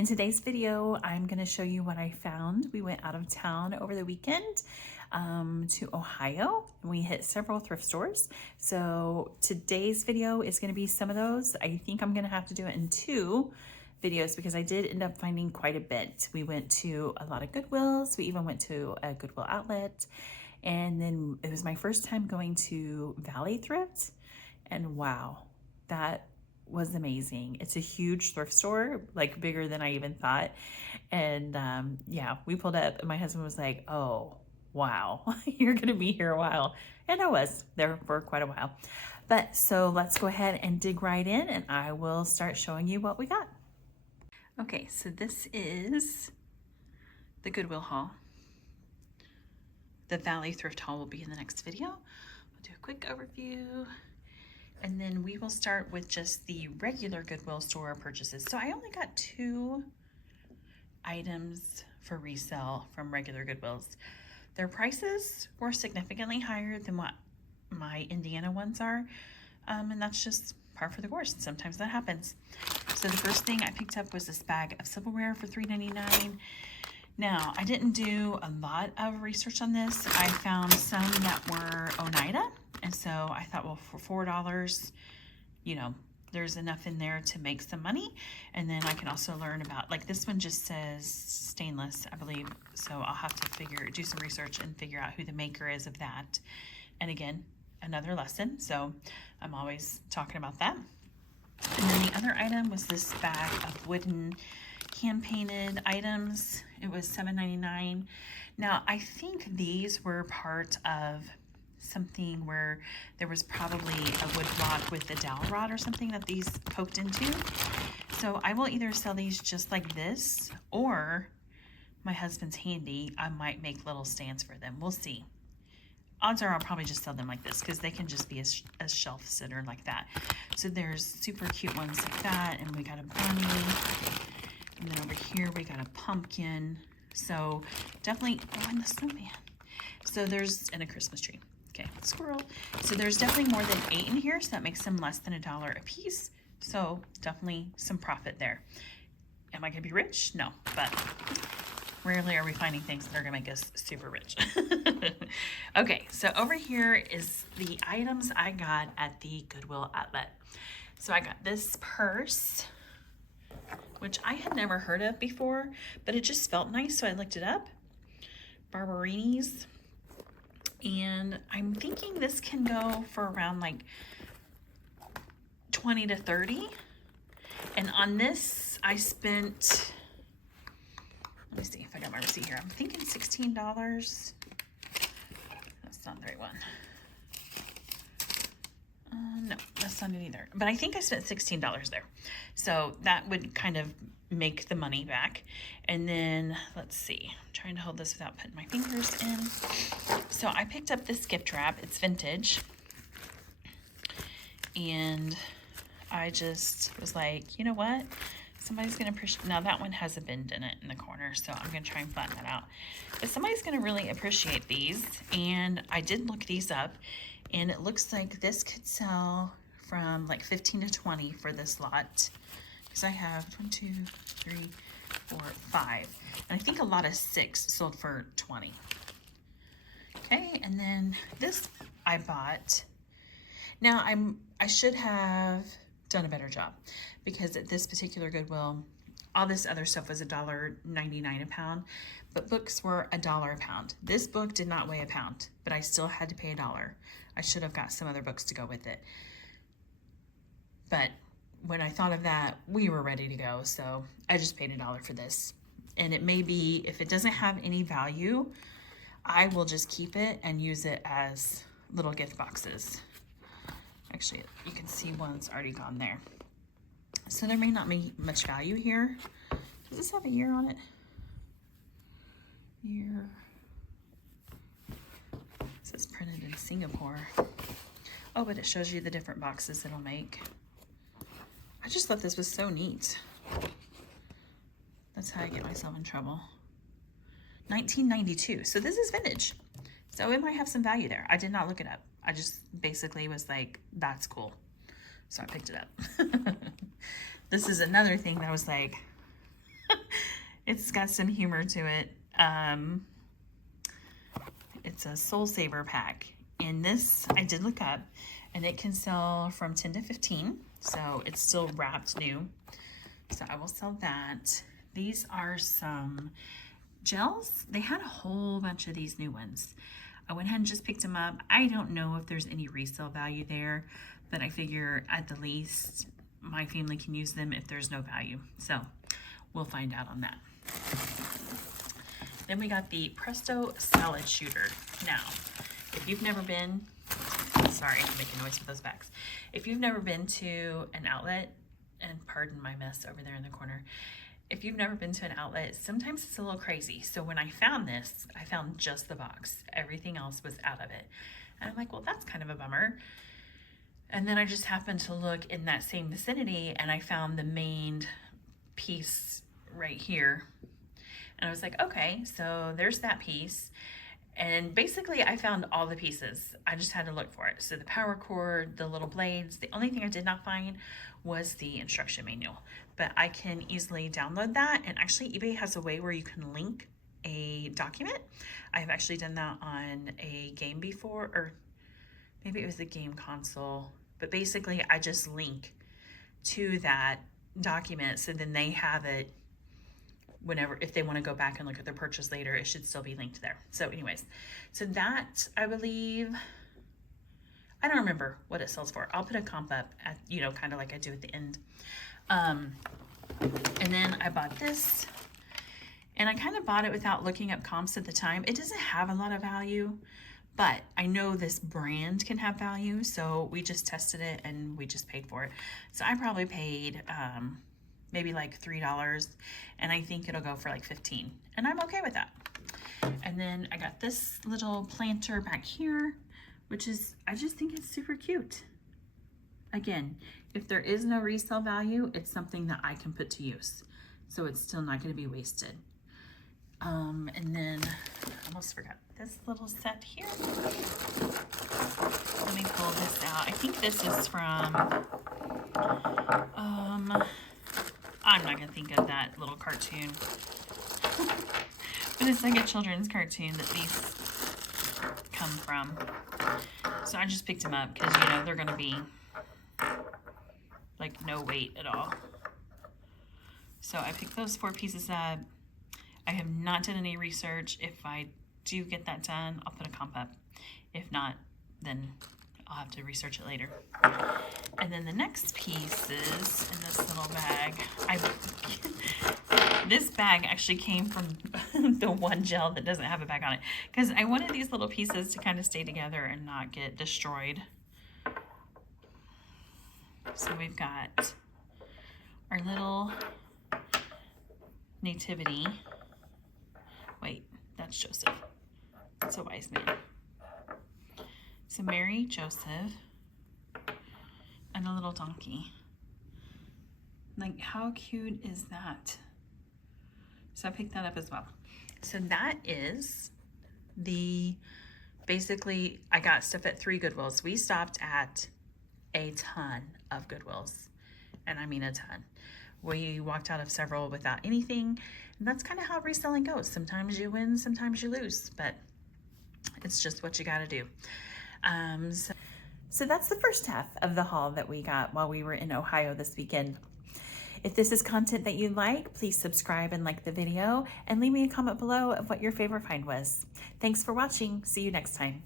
In today's video, I'm going to show you what I found. We went out of town over the weekend to Ohio, and we hit several thrift stores. So today's video is going to be some of those. I think I'm going to have to do it in two videos because I did end up finding quite a bit. We went to a lot of Goodwills. We even went to a Goodwill outlet. And then it was my first time going to Valley Thrift. And wow, that was amazing. It's a huge thrift store, like bigger than I even thought. And yeah, we pulled up and my husband was like, oh, wow, you're gonna be here a while. And I was there for quite a while. But so let's go ahead and dig right in and I will start showing you what we got. Okay, so this is the Goodwill haul. The Valley Thrift haul will be in the next video. We'll do a quick overview. And then we will start with just the regular Goodwill store purchases. So I only got 2 items for resale from regular Goodwills. Their prices were significantly higher than what my Indiana ones are. And that's just par for the course. Sometimes that happens. So the first thing I picked up was this bag of silverware for $3.99. Now, I didn't do a lot of research on this. I found some that were Oneida. And so I thought, well, for $4, you know, there's enough in there to make some money. And then I can also learn about, like this one just says stainless, I believe. So I'll have to do some research and figure out who the maker is of that. And again, another lesson. So I'm always talking about that. And then the other item was this bag of wooden hand-painted items. It was $7.99. Now, I think these were part of something where there was probably a wood block with a dowel rod or something that these poked into. So I will either sell these just like this, or my husband's handy. I might make little stands for them. We'll see. Odds are I'll probably just sell them like this because they can just be a shelf sitter like that. So there's super cute ones like that, and we got a bunny. And then over here we got a pumpkin. So definitely, oh, and the snowman. So and a Christmas tree. Okay, squirrel. So there's definitely more than 8 in here, so that makes them less than $1 a piece. So definitely some profit there. Am I gonna be rich? No, but rarely are we finding things that are gonna make us super rich. Okay, so over here is the items I got at the Goodwill outlet. So I got this purse, which I had never heard of before, but it just felt nice, so I looked it up. Barberini's. And I'm thinking this can go for around like 20 to 30. And on this, I spent, let me see if I got my receipt here. I'm thinking $16. That's not the right one. No, that's not it either. But I think I spent $16 there. So that would kind of make the money back. And then let's see, I'm trying to hold this without putting my fingers in. So I picked up this gift wrap. It's vintage. And I just was like, you know what? Somebody's going to appreciate. Now that one has a bend in it in the corner, so I'm going to try and flatten that out. But somebody's going to really appreciate these. And I did look these up. And it looks like this could sell from like 15 to 20 for this lot. Because I have 1, 2, 3, 4, 5. And I think a lot of 6 sold for 20. Okay, and then this I bought. Now I should have done a better job because at this particular Goodwill, all this other stuff was $1.99 a pound, but books were $1 a pound. This book did not weigh a pound, but I still had to pay $1. I should have got some other books to go with it. But when I thought of that, we were ready to go, so I just paid $1 for this. And it may be, if it doesn't have any value, I will just keep it and use it as little gift boxes. Actually, you can see one's already gone there. So there may not be much value here. Does this have a year on it? Year. It says printed in Singapore. Oh, but it shows you the different boxes it'll make. I just thought this was so neat. That's how I get myself in trouble. 1992. So this is vintage. So it might have some value there. I did not look it up. I just basically was like, that's cool. So I picked it up. This is another thing that I was like, It's got some humor to it. It's a Soul Saver pack. And this, I did look up, and it can sell from 10 to 15. So it's still wrapped new. So I will sell that. These are some gels. They had a whole bunch of these new ones. I went ahead and just picked them up. I don't know if there's any resale value there, but I figure at the least my family can use them if there's no value. So we'll find out on that. Then we got the Presto Salad Shooter. Now, if you've never been, sorry, I'm making noise with those bags. If you've never been to an outlet, and pardon my mess over there in the corner, if you've never been to an outlet, sometimes it's a little crazy. So when I found this, I found just the box. Everything else was out of it. And I'm like, well, that's kind of a bummer. And then I just happened to look in that same vicinity, and I found the main piece right here. And I was like, okay, so there's that piece. And basically I found all the pieces. I just had to look for it. So the power cord, the little blades, the only thing I did not find was the instruction manual. But I can easily download that. And actually eBay has a way where you can link a document. I've actually done that on a game before, or maybe it was the game console. But basically I just link to that document, so then they have it whenever, if they want to go back and look at their purchase later, it should still be linked there. So anyways, so that, I believe, I don't remember what it sells for. I'll put a comp up at, you know, kind of like I do at the end. And then I bought this, and I kind of bought it without looking up comps at the time. It doesn't have a lot of value, but I know this brand can have value, so we just tested it and we just paid for it. So I probably paid maybe like $3, and I think it'll go for like 15, and I'm okay with that. And then I got this little planter back here, which is, I just think it's super cute. Again, if there is no resale value, it's something that I can put to use, so it's still not going to be wasted. And then I almost forgot this little set here. Let me pull this out. I think this is from, I'm not gonna think of that little cartoon, but it's like a children's cartoon that these come from. So I just picked them up because, you know, they're gonna be like no weight at all. So I picked those 4 pieces up. I have not done any research. If I do get that done, I'll put a comp up. If not, then I'll have to research it later. And then the next piece is in this little bag. This bag actually came from the one gel that doesn't have a bag on it, because I wanted these little pieces to kind of stay together and not get destroyed. So we've got our little nativity. Wait, that's Joseph. That's a wise man. So Mary, Joseph, and a little donkey. Like, how cute is that? So I picked that up as well. So that is the, basically, I got stuff at 3 Goodwills. We stopped at a ton of Goodwills, and I mean a ton. We walked out of several without anything, and that's kind of how reselling goes. Sometimes you win, sometimes you lose, but it's just what you got to do. So that's the first half of the haul that we got while we were in Ohio this weekend. If this is content that you like, please subscribe and like the video, and leave me a comment below of what your favorite find was. Thanks for watching. See you next time.